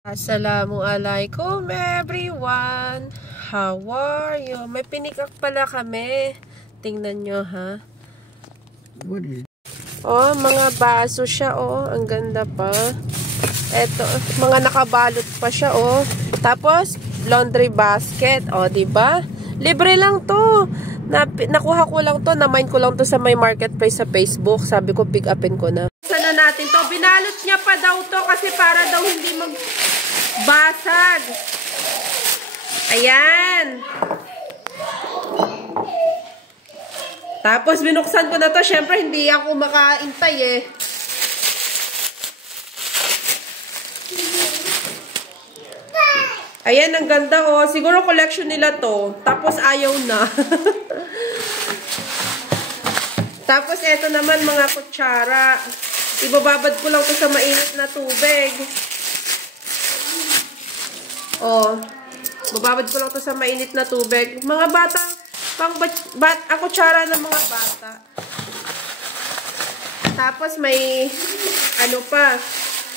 Assalamualaikum everyone! How are you? May pinikak pala kami. Tingnan nyo ha. What is it? Oh, mga baso siya oh. Ang ganda pa. Eto, mga nakabalot pa siya oh. Tapos, laundry basket. Oh, diba? Libre lang to. Nakuha ko lang to. Na-mine ko lang to sa may marketplace sa Facebook. Sabi ko, pick upin ko na. Sana natin to. Binalot niya pa daw to kasi para daw hindi basag. Ayan. Tapos binuksan ko na to. Syempre hindi ako makaintay eh. Ayan, ang ganda oh. Siguro collection nila to. Tapos ayaw na. Tapos eto naman mga kutsara. Ibababad ko lang to sa mainit na tubig. Oh, bababad ko lang to sa mainit na tubig. Mga bata, ang kutsara ng mga bata. Tapos may, ano pa,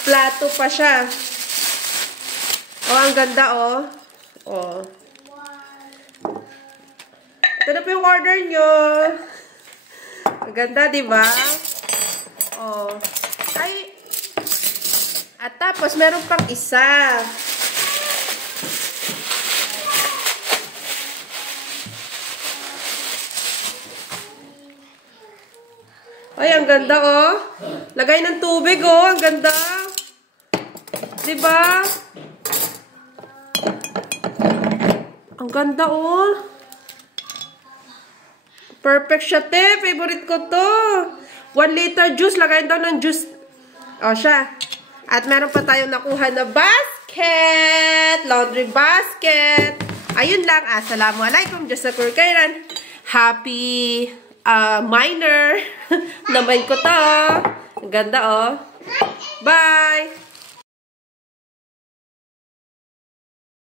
plato pa siya. Oh, ang ganda oh. Oh. Ito na po yung order nyo. Ang ganda, diba? Oh. Ay. At tapos, meron pang isa. Ay, ang ganda, oh. Lagay ng tubig, oh. Ang ganda. Diba? Ang ganda, oh. Perfect siya, te. Favorite ko to. 1 liter juice. Lagay daw ng juice. O, siya. At meron pa tayong nakuha na basket. Laundry basket. Ayun lang. Assalamualaikum. Diyos sa kurkairan. Happy minor. Naman ko to. Ang ganda, oh. Bye!